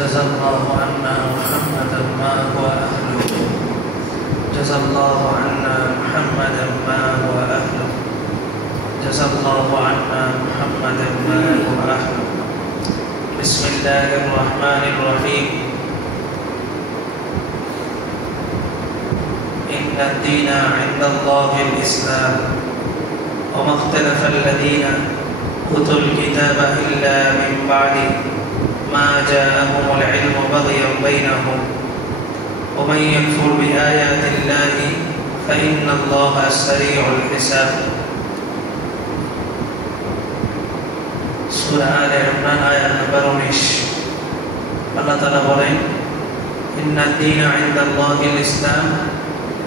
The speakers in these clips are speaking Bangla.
جزا الله عنا محمدا ما هو أهله جزا الله عنا محمدا ما هو أهله جزا الله عنا محمدا ما هو أهله بسم الله الرحمن الرحيم إن الدين عند الله الإسلام وما اختلف الذين أوتوا الكتاب إلا من بعد ما جاءهم العلم بغيا بينهم ومن يكفر بآيات الله فإن الله سريع الحساب সূরা আলে ইমরান আয়াত নম্বর 19 আল্লাহ তাআলা বলেন ইন্নাদ দীনা ইনদাল্লাহিল ইসলাম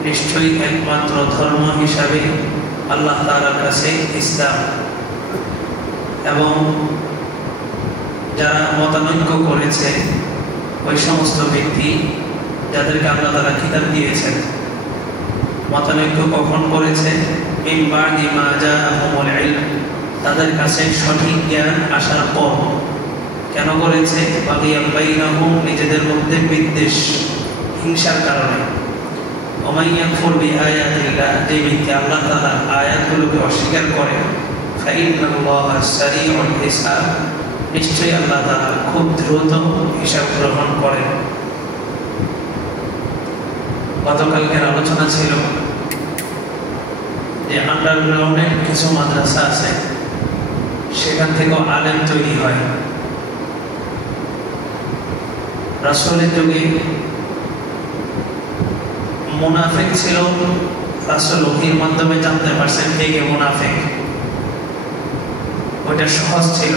নিশ্চয়ই একমাত্র ধর্ম হিসাবে আল্লাহ তাআলার কাছে ইসলাম এবং যারা মতানৈক্য করেছে ওই সমস্ত ব্যক্তি যাদেরকে আল্লাহ তাআলা কিতাব দিয়েছেন মতানৈক্য কখন করেছে মিন বাদি মা জাআহুমুল ইলম তাদের কাছে সঠিক জ্ঞান আসার পর কেন করেছে বাগিয়ান বাইনাহুম নিজেদের মধ্যে বিদ্বেষ হিংসার কারণে ওমাই ইয়াকফুর বিআয়াতিল্লাহ যে ব্যক্তি আল্লাহ তাআলার আয়াতগুলোকে অস্বীকার করে ফাইন্নাল্লাহা সারিউল হিসাব নিশ্চয়ই আল্লাহ তাআলা খুব দ্রুত হিসাব গ্রহণ করেন। গতকালকের আলোচনা ছিল যে আন্ডারগ্রাউন্ডে কিছু মাদ্রাসা আছে সেখান থেকে আলেম তৈরি হয়। রাসূলের যুগে মুনাফিক ছিল, রাসূল ওহীর মাধ্যমে জানতে পারছেন কে মুনাফিক। ওটা সহজ ছিল,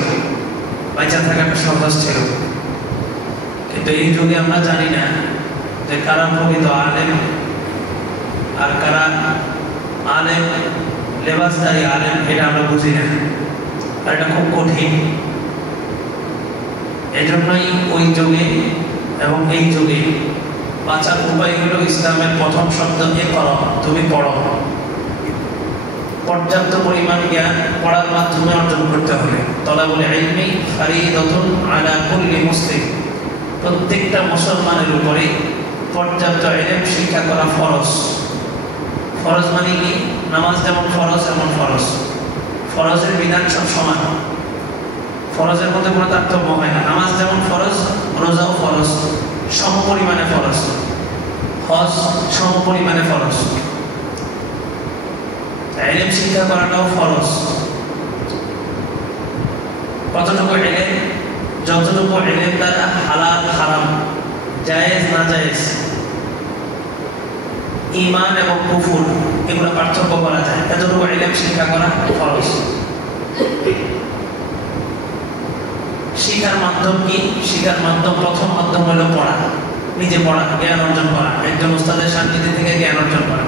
বাইচা থাকাটা সহজ ছিল। কিন্তু এই যুগে আমরা জানি না যে কারা প্রকৃত আলেম আর কারা আলেম লেবাসদারি আলেম, এটা আমরা বুঝি না, আর এটা খুব কঠিন। এজন্যই ওই যুগে এবং এই যুগে বাঁচার উপায় হলো ইসলামের প্রথম শব্দ ইকরা, তুমি পড়ো। পর্যাপ্ত পরিমাণ জ্ঞান পড়ার মাধ্যমে অর্জন করতে হবে। তলাবুল ইলমি ফারিদাতুন আলা কুল্লি মুসলিম, প্রত্যেকটা মুসলমানের উপরে পর্যাপ্ত ইলম শিক্ষা করা ফরজ। ফরজ মানে কি? নামাজ যেমন ফরজ এমন ফরজ। ফরজের বিধান সব সমান, ফরজের মধ্যে কোনো তারতম্য হয় না। নামাজ যেমন ফরজ, রোজাও ফরজ, সম পরিমাণে ফরজ। হজ সম পরিমাণে ফরজ। ইলম শিক্ষা করাটাও ফরজ। কতটুকু ইলম? যতটুকু ইলম দ্বারা হালাল হারাম, জায়েজ না জায়েজ, ঈমান এবং কুফর এগুলো পার্থক্য করা যায়, এতটুকু ইলম শিক্ষা করা ফরজ। শিক্ষার মাধ্যম কি? শিক্ষার মাধ্যম, প্রথম মাধ্যম হলো পড়া, নিজে পড়া, জ্ঞান অর্জন করা, একজন উস্তাদের সান্নিধ্যে থেকে জ্ঞান অর্জন করা।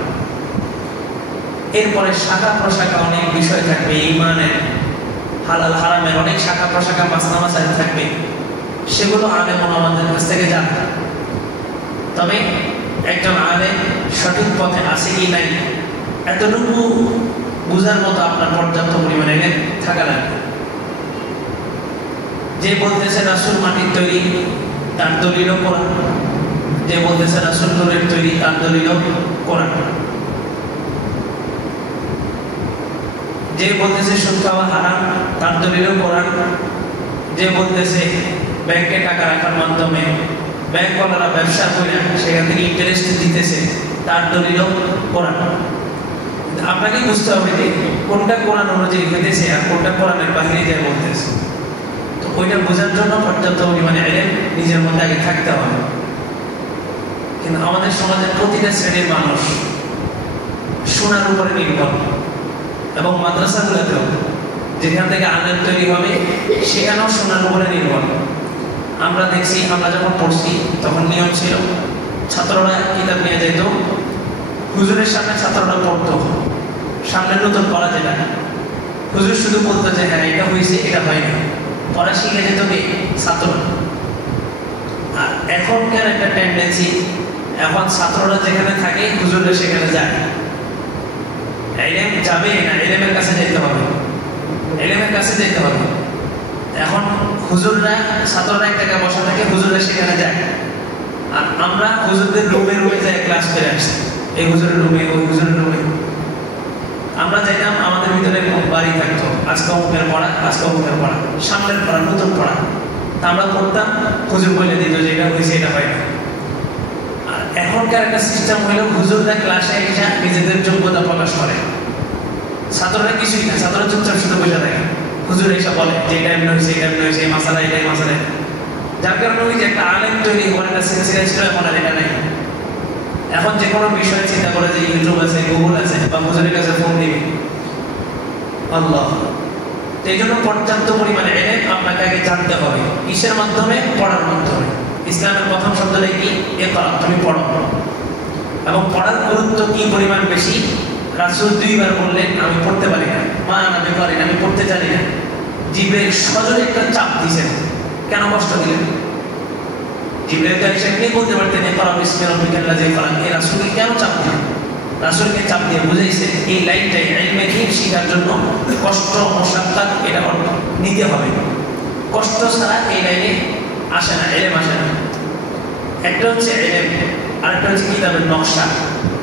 এরপরে শাখা প্রশাখা অনেক বিষয় থাকবে, ঈমানের, হালাল হারামের অনেক শাখা প্রশাখা মাসলা মাসাইল থাকবে, সেগুলো আলেম আমাদের কাছ থেকে জানতে। তবে একজন আলেম সঠিক পথে আছে কি নাই এতটুকু বুঝার মতো আপনার পর্যাপ্ত পরিমাণে থাকা লাগবে। যে বলতেছে রাসূল মাটির তৈরি, তার দলিলও কোরআন। যে বলতেছে রাসূল নূরের তৈরি, তার দলিলও কোরআন। যে বলতেছে সুদ খাওয়া হারাম, তার দলিলও কোরআন। যে বলতেছে ব্যাংকে টাকা রাখার মাধ্যমে ব্যাংকওয়ালারা ব্যবসা করে সেখান থেকে ইন্টারেস্ট দিতেছে, তার দলিলও কোরআন। আপনাকে বুঝতে হবে যে কোনটা কোরআন অনুযায়ী হইতেছে আর কোনটা কোরআনের বাহিরে যায় বলতেছে। তো ওইটা বোঝার জন্য পর্যাপ্ত পরিমাণে ইলম নিজের মধ্যে আগে থাকতে হবে। কিন্তু আমাদের সমাজের প্রতিটা শ্রেণীর মানুষ শোনার উপরে নির্ভর, এবং মাদ্রাসাগুলোতেও যেখান থেকে আলেম তৈরি হবে সেখানেও শোনার উপরে নির্ভর। আমরা দেখছি, আমরা যখন পড়ছি তখন নিয়ম ছিল ছাত্ররা কিতাব নিয়ে যেত, হুজুরের সামনে ছাত্ররা পড়তো, সামনে নতুন পড়া যেটা হুজুর শুধু বলতো যে হ্যাঁ এটা হয়েছে এটা হয়নি, পড়া শিখে যেত কি ছাত্র। আর এখনকার একটা টেন্ডেন্সি, এখন ছাত্ররা যেখানে থাকে হুজুররা সেখানে যায়। ইলম যাবে না, ইলমের কাছে যেতে হবে, ইলমের কাছে যেতে হবে। এখন হুজুররা ছাত্ররা এক জায়গায় বসা থাকে, হুজুররা সেখানে যায়, আর আমরা হুজুরদের রুমে রুমে যাই ক্লাস করে আসছি। এই হুজুরের রুমে, ওই হুজুরের রুমে আমরা যাইতাম। আমাদের ভিতরে বাড়ি থাকতো, আজকে অমুকের পড়া, আজকে অমুকের পড়া, সামনের পড়া, নতুন পড়া। তা আমরা পড়তাম, হুজুর বলে দিত যে এটা হয়েছে, এটা হয় না। আর এখনকার একটা সিস্টেম হলো হুজুররা ক্লাসে এসে নিজেদের যোগ্যতা প্রকাশ করে, ছাত্ররা কিছুই না, ছাত্ররা চুপচাপ শুধু বসে থাকে। হুজুর এসে বলে যে এটা এমন হয়েছে, এটা এমন হয়েছে, এই মাসালা, এটাই মাসালা। যার কারণে ওই যে একটা আলেম তৈরি হওয়ার একটা সিলসিলা ছিল, এখন আর এটা নাই। এখন যে কোনো বিষয় চিন্তা করে যে ইউটিউব আছে, গুগল আছে, বা হুজুরের কাছে ফোন দিবে আল্লাহ। এই জন্য পর্যাপ্ত পরিমাণে ইলম আপনাকে আগে জানতে হবে। কিসের মাধ্যমে? পড়ার মাধ্যমে। ইসলামের প্রথম শব্দটাই কি? ইকরা, তুমি পড়ো। এবং পড়ার গুরুত্ব কি পরিমাণ বেশি, রাসূল 2 বার বললেন আমি পড়তে পারি না, মা আমি পারি না, আমি পড়তে জানি না। জিবরাইল সজোরে একটা চাপ দিয়েছেন, কেন কষ্ট দিলেন? জিবরাইল তো এসে এমনি বলতে পারতেন ইকরা বিসমি রাব্বিকাল্লাযী খালাক, এই রাসূলকে কেন চাপ দিলেন? রাসূলকে চাপ দিয়ে বুঝাইছে এই লাইনটাই ইলমে দীন শেখার জন্য কষ্ট, মশাক্কাত এটা নিতে হবে। কষ্ট ছাড়া এই লাইনে আসে না, ইলম আসে না। একটা হচ্ছে ইলম, আরেকটা হচ্ছে কিতাবের নকশা।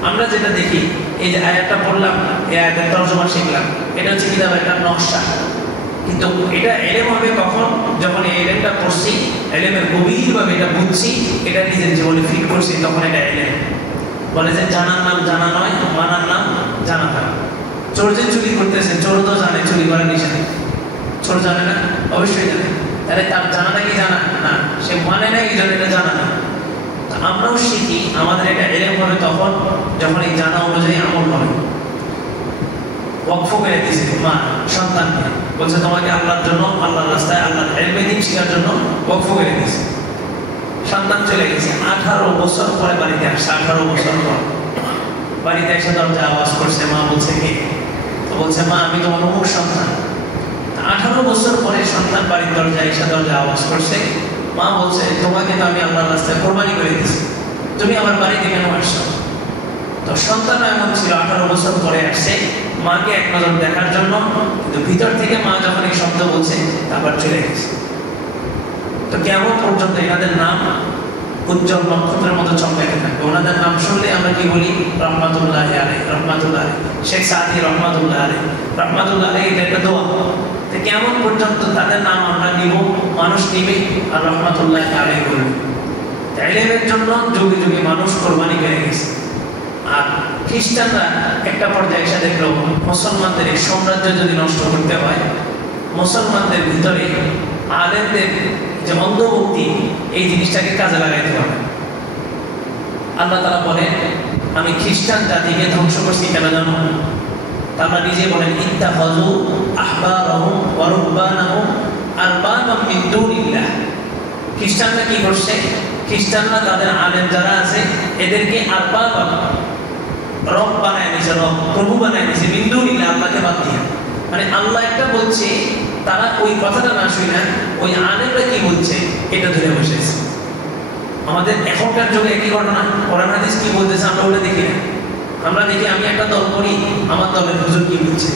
আমরা যেটা দেখি, এই যে আয়াতটা পড়লাম, এই আয়াতের তরজমা শিখলাম, এটা হচ্ছে কিতাবের একটা নকশা। কিন্তু এটা ইলম হবে কখন? যখন এই ইলমটা পড়ছি, ইলমের গভীরভাবে এটা বুঝছি, এটা নিজের জীবনে ফিট করছি, তখন এটা ইলম। বলে যে জানার নাম জানা নয়, মানার নাম জানা হয়। চোর যে চুরি করতেছে, চোর তো জানে চুরি করা নিষেধ, চোর জানে না? অবশ্যই জানে। তাহলে তার জানাটা কি জানা না, সে মানে না, এই জন্য এটা জানা না। আমরাও শিখি, আমাদের এটা ইলম হবে তখন যখন এই জানা অনুযায়ী আমল হবে। ওয়াকফ করে দিয়েছে মা সন্তানকে, বলছে তোমাকে আল্লাহর জন্য, আল্লাহর রাস্তায়, আল্লাহর ইলমে দীন শেখার জন্য ওয়াকফ করে দিয়েছে। সন্তান চলে গেছে, 18 বছর পরে বাড়িতে আসছে। 18 বছর পর বাড়িতে এসে দরজা আওয়াজ করছে, মা বলছে কে? তো বলছে মা আমি তোমার অমুক সন্তান। 18 বছর পরে সন্তান বাড়ির দরজায় এসে দরজা আওয়াজ করছে, মা বলছে তোমাকে তো আমি আল্লাহর রাস্তায় কোরবানি করে দিয়েছি, তুমি আমার বাড়িতে কেন আসছো? তো সন্তান এমন ছিল, 18 বছর পরে আসছে মাকে এক নজর দেখার জন্য, কিন্তু ভিতর থেকে মা যখন এই শব্দ বলছে তারপর চলে গেছে। তো কেমন পর্যন্ত এনাদের নাম উজ্জ্বল নক্ষত্রের মতো চমকাতে থাকবে। ওনাদের নাম শুনলে আমরা কি বলি? রহমাতুল্লাহ আলাইহি, রহমাতুল্লাহ আলাইহি, শেখ সাদি রহমাতুল্লাহ আলাইহি, রহমাতুল্লাহ আলাইহি, এটা একটা দোয়া। তো কেমন পর্যন্ত তাদের নাম আমরা নিব, মানুষ নিবে, আর রহমাতুল্লাহ আলাইহি বলবে। ইলমের জন্য যুগে যুগে মানুষ কোরবানি করে গেছে। আর খ্রিস্টানরা একটা পর্যায়ে এসে দেখলো মুসলমানদের এই সাম্রাজ্য যদি নষ্ট করতে হয়, মুসলমানদের ভিতরে আলেমদের যে অন্ধভক্তি, এই জিনিসটাকে কাজে লাগাইতে হবে। আল্লাহ তাআলা বলেন আমি খ্রিস্টান জাতিকে ধ্বংস করছি কেন জানো? তারা নিজে বলেন ইত্তাখাযু আহবারহুম ওয়া রুহবানাহুম আরবাবাম মিন দুনিল্লাহ। খ্রিস্টানরা কি করছে? খ্রিস্টানরা তাদের আলেম যারা আছে এদেরকে আরবাব, রব বানায় নিয়েছে, রব প্রভু বানায় নিয়েছে, মিন দুনিল্লাহ, আল্লাহকে বাদ দিয়ে। মানে আল্লাহ একটা বলছে, তারা ওই কথাটা না শুনে না, ওই আলেমরা কি বলছে এটা ধরে বসেছে। আমাদের এখনকার যুগে একই ঘটনা, কোরআন হাদিস কি বলতেছে আমরা ওটা দেখি না। আমরা দেখি আমি একটা দল করি, আমার দলের হুজুর কি বলছে,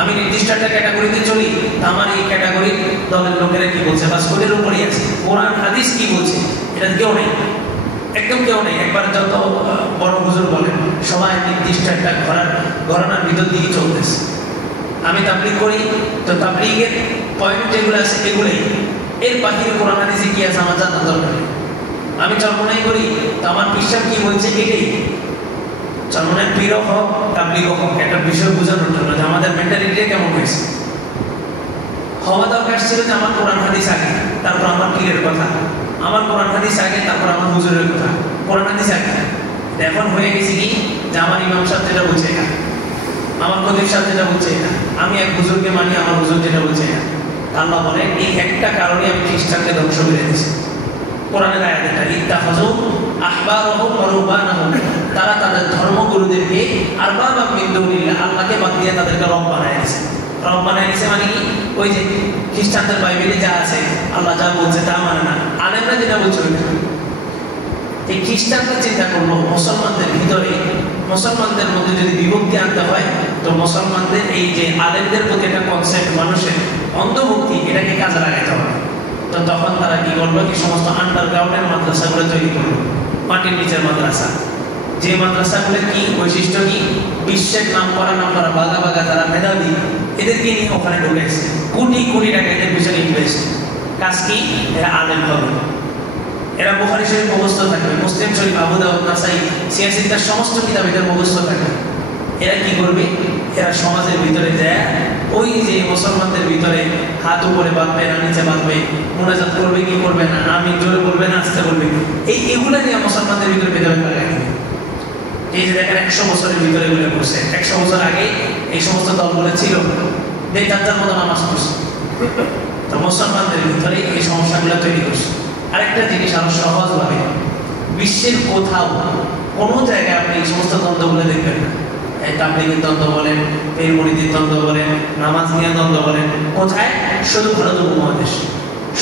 আমি নির্দিষ্ট একটা ক্যাটাগরিতে চলি, আমার এই ক্যাটাগরি দলের লোকেরা কি বলছে, বাস ওদের উপরেই আছে। কোরআন হাদিস কি বলছে এটা কেউ নেই, একদম কেউ নেই। একবার যত বড় হুজুর বলেন, সবাই নির্দিষ্ট একটা ঘরানার ভিতর দিয়ে চলতেছে। আমি তাবলীগ করি, তো তাবলীগের পয়েন্ট যেগুলো আছে এগুলোই, এর বাহিরে কোরআন হাদিসে কি আছে আমার জানার দরকার নেই। আমি চরমনাই করি, তো আমার বিশ্বাস কি বলছে এটাই। চরমনাই পীরও হোক, তাবলীগও হোক, একটা বিষয় বোঝানোর জন্য যে আমাদের মেন্টালিটি কেমন হয়েছে। হওয়া দরকার ছিল যে আমার কোরআন হাদিস আগে, তারপর আমার পীরের কথা, আমার কোরআন হাদিস আগে, তারপর আমার হুজুরের কথা, কোরআন হাদিস আগে। এখন হয়ে গেছে কি যে আমার ইমাম সাহেব যেটা বলছে এটা, আমার খতিব সাহেব যেটা বলছে এটা, আমি এক হুজুরকে মানি, আমার হুজুর যেটা বলছে এটা। আল্লাহ বলে এই একটা কারণে আমি খ্রিস্টানকে ধ্বংস করে দিয়েছি। কোরআনের আয়াত এটা, ইত্তাখাযু আহবারহুম ওয়া রুহবানাহুম, তারা তাদের ধর্মগুরুদেরকে আরবাবাম মিন দুনিল্লাহ, আল্লাহকে বাদ দিয়ে তাদেরকে রব বানায় নিয়েছে। রব বানায় নিয়েছে মানে কি? ওই যে খ্রিস্টানদের বাইবেলে যা আছে, আল্লাহ যা বলছে তা মানে না, আলেমরা যেটা বলছে ওইটা। এই খ্রিস্টানরা চিন্তা করলো মুসলমানদের ভিতরে, মুসলমানদের মধ্যে যদি বিভক্তি আনতে হয়, তো মুসলমানদের এই যে আলেমদের প্রতি একটা কনসেপ্ট, মানুষের অন্ধভক্তি, এটাকে কাজে লাগাতে হবে। তখন তারা কি করলো, এই সমস্ত আন্ডারগ্রাউন্ডের মাদ্রাসাগুলো তৈরি করলো, মাটির নিচের মাদ্রাসা। যে মাদ্রাসাগুলো কি বৈশিষ্ট্য, কি বিশ্বের নাম করা বাগা বাগা তারা মেধাবী, এদেরকে নিয়ে ওখানে ঢুকেছে, কোটি কোটি টাকা এদের পিছনে ইনভেস্ট। কাজ কি, এরা আলেম হবে, এরা বুখারী শরীফ মুখস্থ থাকবে, মুসলিম শরীফ, আবু দাউদ, নাসাই, সিয়াসিত্তার সমস্ত কিতাব এদের মুখস্থ থাকবে। এরা কি করবে, এরা সমাজের ভিতরে যায়, ওই যে মুসলমানদের ভিতরে হাত উপরে বাঁধবে না নিচে বাঁধবে, মুনাজাত করবে কি করবে না, আমি জোরে বলবে না আস্তে বলবে, এগুলা নিয়ে মুসলমানদের ভিতরে ভেদাভেদ লাগাই। এই যে দেখেন 100 বছরের ভিতরে এগুলো করছে, 100 বছর আগে এই সমস্ত দলগুলো ছিল, বেদান্তের মতো নামাজ পড়ছে। তো মুসলমানদের ভিতরে এই সমস্যাগুলো তৈরি করছে। আরেকটা জিনিস আরো সহজভাবে, বিশ্বের কোথাও কোনো জায়গায় আপনি এই সমস্ত দ্বন্দ্বগুলো দেখবেন না। এই তাবলীগের দ্বন্দ্ব বলেন, পীর মুরিদের দ্বন্দ্ব বলেন, নামাজ নিয়ে দ্বন্দ্ব বলেন, কোথায়, শুধু ভারত উপমহাদেশ,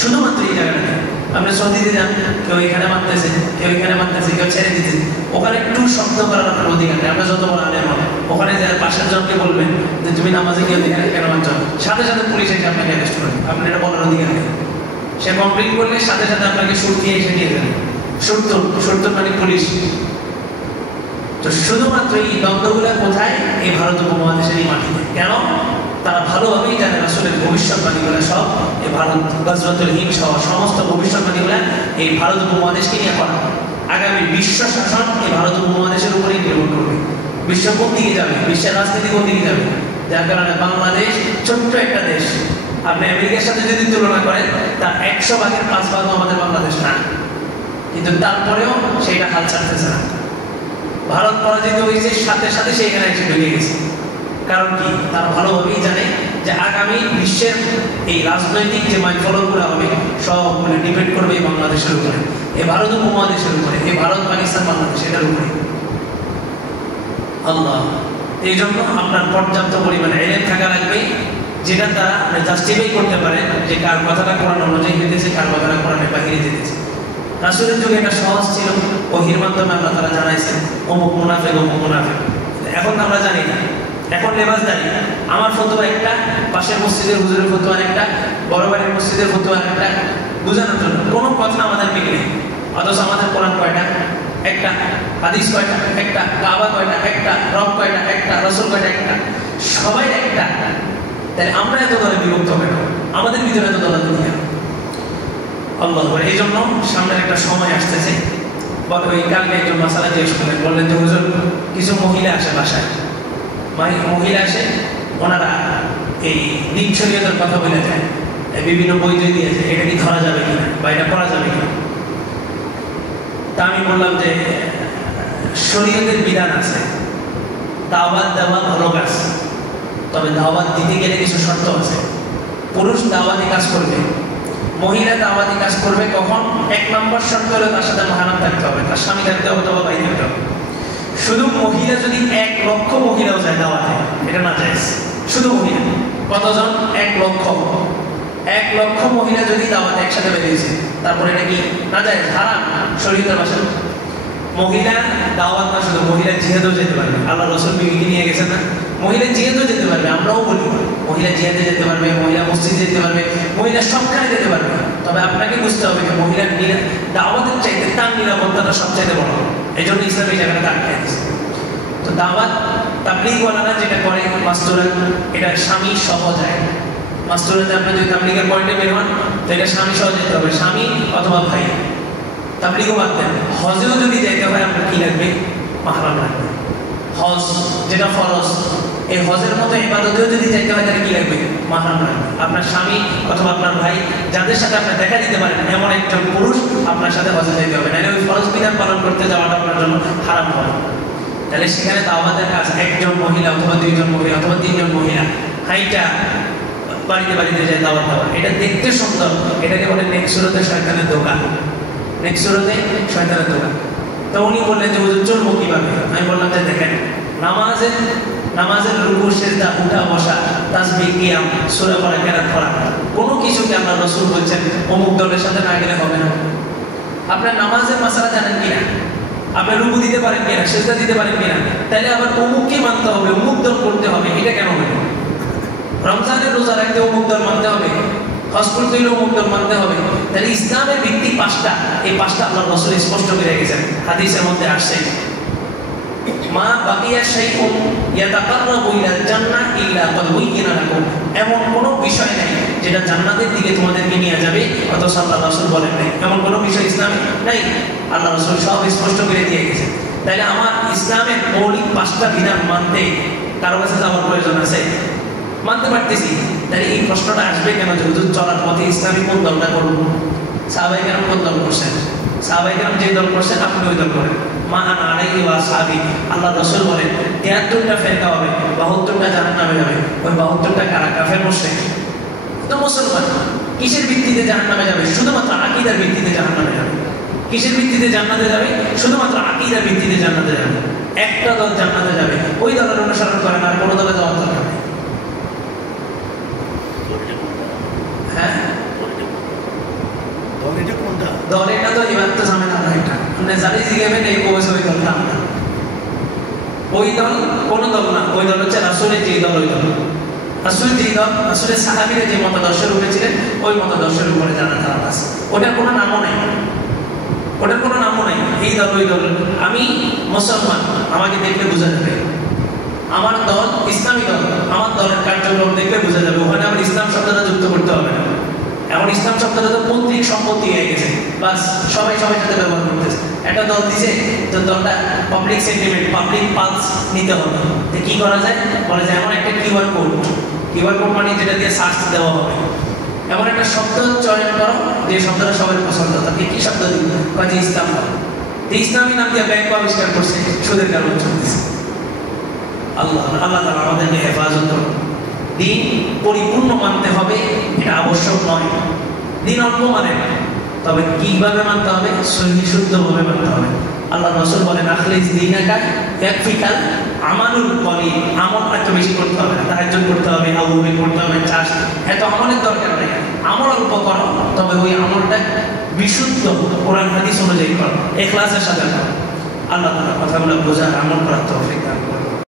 শুধুমাত্র এই জায়গাটা। আপনি সৌদিতে যান, কেউ এখানে মারতেছে, কেউ এখানে মারতেছে, কেউ ছেড়ে দিতেছে, ওখানে একটু শব্দ করার আপনার অধিকার নেই। আপনার যত বড় আলেম হবে, ওখানে যে পাশের জনকে বলবেন যে তুমি নামাজে গিয়ে এখানে কেন মানছ, সাথে সাথে পুলিশ এসে আপনাকে অ্যারেস্ট করে, আপনার এটা বলার অধিকার নেই। সে কমপ্লেন করলে সাথে সাথে আপনাকে সুর দিয়ে এসে নিয়ে যাবে, সত্তর মানে পুলিশ। তো শুধুমাত্র এই দ্বন্দ্বগুলো কোথায়, এই ভারত উপমহাদেশের এই মাটিতে। কেন, তারা ভালোভাবেই জানে রাসূলের ভবিষ্যৎবাণীগুলো সব এই ভারত, গজওয়াতুল হিন্দ সহ সমস্ত ভবিষ্যৎবাণীগুলো এই ভারত উপমহাদেশকে নিয়ে করা। আগামী বিশ্ব শাসন এই ভারত উপমহাদেশের উপরেই নির্ভর করবে। বিশ্ব কোন দিকে যাবে, বিশ্বের রাজনীতি কোন দিকে যাবে, যার কারণে বাংলাদেশ ছোট্ট একটা দেশ, আপনি আমেরিকার সাথে যদি তুলনা করেন, তার 100 ভাগের 5 ভাগও আমাদের বাংলাদেশ না, কিন্তু তারপরেও সেইটা হাল ছাড়তেছে না। ভারত পরাজিত হয়েছে, সাথে সাথে সেইখানে এসে ঢুকে গেছে। কারণ কি, তারা ভালোভাবেই জানে যে আগামী বিশ্বের এই রাজনৈতিক যে মাইলফলকগুলো হবে সবগুলো ডিপেন্ড করবে এই বাংলাদেশের উপরে, এই ভারত উপমহাদেশের উপরে, এই ভারত পাকিস্তান বাংলাদেশ এটার উপরে। আল্লাহ, এই জন্য আপনার পর্যাপ্ত পরিমাণে ইলম থাকা লাগবে, যেটা তারা জাস্টিফাই করতে পারে যে কার কথাটা কোরআন অনুযায়ী হইতেছে, কার কথাটা কোরআনের বাহিরে যেতেছে। রাসূলের যুগে এটা সহজ ছিল, ওহীর মাধ্যমে আল্লাহ তাআলা জানাইছেন অমুক মুনাফিক অমুক মুনাফিক। এখন আমরা জানি না, এখন লেবাসদারি, আমার ফতোয়া একটা, পাশের মসজিদের হুজুরের ফতোয়া একটা, বড় বাড়ির মসজিদের ফতোয়া একটা, বোঝানোর জন্য কোনো কথা আমাদের মিল নেই। অথচ আমাদের কোরআন কয়টা, একটা, হাদিস কয়টা, একটা, কাবা কয়টা, একটা, রব কয়টা, একটা, রাসূল কয়টা, একটা, সবাই একটা। তাহলে আমরা এত দলে বিভক্ত কেন, আমাদের ভিতরে এত দলা দুনিয়া। আল্লাহ, এই জন্য সামনের একটা সময় আসতেছে, ওই কালকে একজন মাসালা জিজ্ঞেস করলেন, বললেন যে হুজুর কিছু মহিলা আসে বাসায়, মহিলা আসে, ওনারা এই দিন শরীয়তের কথা বলে যায়, বিভিন্ন বই দিয়ে দিয়েছে, এটা কি ধরা যাবে কিনা বা এটা করা যাবে কিনা। তা আমি বললাম যে শরীয়তের বিধান আছে, দাওয়াত দেওয়া ভালো কাজ, তবে দাওয়াত দিতে গেলে কিছু শর্ত আছে। পুরুষ দাওয়াতি কাজ করবে, মহিলা দাওয়াতি কাজ করবে কখন, 1 নম্বর শর্ত হলো তার সাথে মাহরাম থাকতে হবে, তার স্বামী থাকতে হবে অথবা ভাই থাকতে হবে। শুধু মহিলা যদি 1 লক্ষ মহিলাও যায় দাওয়াতে, এটা না জায়েজ। শুধু মহিলা কতজন, 1 লক্ষ, 1 লক্ষ মহিলা যদি দাওয়াতে একসাথে বেরিয়েছে, তারপরে এটা কি না জায়েজ, হারাম শরীয়তের ভাষা। মহিলা দাওয়াত না, শুধু মহিলা জিহাদেও যেতে পারবে, আল্লাহ রাসূল বিবিকে নিয়ে গেছেন না, মহিলা জিহাদেও যেতে পারবে। আমরাও বলি মহিলা জিহাদে যেতে পারবে, মহিলা মসজিদে যেতে পারবে, মহিলা সবখানে যেতে পারবে। তবে আপনাকে বুঝতে হবে যে মহিলার দাওয়াতের চাইতে তার নিরাপত্তাটা সবচাইতে বড়। এই জন্য ইসলাম এই জায়গাটা আটকায় দিচ্ছে। তো দাওয়াত তাবলীগওয়ালারা যেটা করে, মাস্তুরাত, এটা স্বামী সহ যায়। মাস্তুরাতে আপনি যদি তাবলীগের পয়েন্টে বের হন, তো এটা স্বামী সহ যেতে হবে, স্বামী অথবা ভাই। তাবলীগও বাদ দেন, হজেও যদি যেতে হয় আপনার কি লাগবে, মাহরাম লাগবে। হজ যেটা ফরজ, এই হজের মতো ইবাদতেও যদি যেতে হয় তাহলে কি লাগবে, মাহরাম লাগবে। আপনার স্বামী অথবা আপনার ভাই, যাদের সাথে আপনি দেখা দিতে পারেন এমন একজন পুরুষ আপনার সাথে হজে যেতে হবে, নাহলে ওই ফরজ বিধান পালন করতে যাওয়াটা আপনার জন্য হারাম হবে। তাহলে সেখানে দাওয়াতের কাজ 1 জন মহিলা অথবা 2 জন মহিলা অথবা 3 জন মহিলা হাইটা বাড়িতে বাড়িতে যায় দাওয়াত দেওয়া। এটা দেখতে সুন্দর, এটাকে বলে নেক্সুরতে শয়তানের দোকান, নেক্সুরতে শয়তানের দোকান। তো উনি বললেন যে হুজুর চলবো কিভাবে। আমি বললাম যে দেখেন, নামাজের রুকু সিজদা, উঠা বসা, তাসবিহ, কিয়াম, সূরা পড়া, কেরাত পড়া, কোনো কিছুকে আল্লাহর রাসূল বলছেন অমুক দলের সাথে না গেলে হবে না। আপনার নামাজের মাসালা জানেন কিনা, আপনি রুকু দিতে পারেন কিনা, সিজদা দিতে পারেন কিনা, তাহলে আবার অমুককে মানতে হবে, অমুক দল করতে হবে, এটা কেন হবে? রমজানের রোজা রাখতে অমুক দল মানতে হবে, হজ করতে হলে অমুক দল মানতে হবে। তাহলে ইসলামের ভিত্তি পাঁচটা, এই পাঁচটা আল্লাহ রাসূল স্পষ্ট করে গেছেন, হাদিসের মধ্যে আসছে মা বাকিয়া শাইউন ইয়াতাকাররাবু ইলাল জান্নাহ ইল্লা ক্বাদ বুয়িনা লাকুম, এমন কোনো বিষয় নাই যেটা জান্নাতের দিকে তোমাদেরকে নিয়ে যাবে অথচ আল্লাহ রাসূল বলেন নাই। এমন কোনো বিষয় ইসলামে নাই, আল্লাহ রাসূল সব স্পষ্ট করে দিয়ে গেছেন। তাইলে আমার ইসলামের মৌলিক পাঁচটা বিধান মানতে কারো কাছে যাওয়ার প্রয়োজন আছে? মানতে পারতেছি। তাহলে এই প্রশ্নটা আসবে কেন যে হুজুর চলার পথে ইসলামী কোন দলটা করব? সাহাবায়ে কেরাম কোন দল করছেন? সাহাবায়ে কেরাম যে দল করছেন আপনি ওই দল করেন। মা আনা আলাইহি ওয়া আসহাবি, আল্লাহ রাসূল বলেন ৭৩টা ফেরকা হবে, ৭২টা জাহান্নামে যাবে। ওই ৭২টা কারা? কাফের মুশরিক। তো মুসলমান কিসের ভিত্তিতে জাহান্নামে যাবে? শুধুমাত্র আকীদার ভিত্তিতে জাহান্নামে যাবে। কিসের ভিত্তিতে জান্নাতে যাবে? শুধুমাত্র আকীদার ভিত্তিতে জান্নাতে যাবে। একটা দল জান্নাতে যাবে, ওই দলের অনুসরণ করেন, আর কোনো দলে যাওয়ার দরকার নেই। হ্যাঁ, দল এটা তো এবার তো ঝামেলা না, এটা মানে জানি জিজ্ঞাসা নেই কবেছে ওই দলটা আমরা। ওই দল কোন দল না, ওই দল হচ্ছে রাসূলের যে দল, ওই দল রাসূল যে দল, রাসূলের সাহাবীরা যে মতাদর্শের উপরে ছিলেন ওই মতাদর্শের উপরে জান্নাত আছে। ওটার কোনো নামও নাই, ওটার কোনো নামও নাই। এই দল ওই দল, আমি মুসলমান, আমাকে দেখলে বোঝা যাবে আমার দল ইসলামী দল, আমার দলের কার্যক্রম দেখলে বোঝা যাবে। ওখানে আমার ইসলাম শব্দটা যুক্ত করতে হবে না। এখন ইসলাম শব্দটা তো পৈতৃক সম্পত্তি হয়ে গেছে, বাস সবাই সবাই সাথে ব্যবহার করতেছে। একটা দল দিছে তো দলটা পাবলিক সেন্টিমেন্ট, পাবলিক পালস নিতে হবে। তো কি করা যায়? বলে যে এমন একটা কিউআর কোড মানে যেটা দিয়ে সার্চ দেওয়া হবে, এমন একটা শব্দ চয়ন করো যে শব্দটা সবাই পছন্দ। তাকে কি শব্দ দিব? কাজে ইসলাম। ইসলামী নাম দিয়ে ব্যাংক আবিষ্কার করছে, সুদের কারণ চলতেছে। আল্লাহ আল্লাহ তাআলা আমাদেরকে হেফাজত করুন। দিন পরিপূর্ণ মানতে হবে এটা আবশ্যক নয়। দিন অল্প মানে, তবে কিভাবে মানতে হবে? সহি শুদ্ধভাবে মানতে হবে। আল্লাহ রাসূল বলেন আখলিস দীনাকা ইয়াকফিকাল আমালুল কলিল, আমল এত বেশি করতে হবে না, তাহাজ্জুদ করতে হবে, আউযু করতে হবে, চাষ এত আমলের দরকার নেই। আমল অল্প করো, তবে ওই আমলটা বিশুদ্ধ কোরআন হাদিস অনুযায়ী করো, ইখলাসের সাথে করো। আল্লাহ তাআলা কথাগুলো বোঝার আমল করার তৌফিক দান করুন।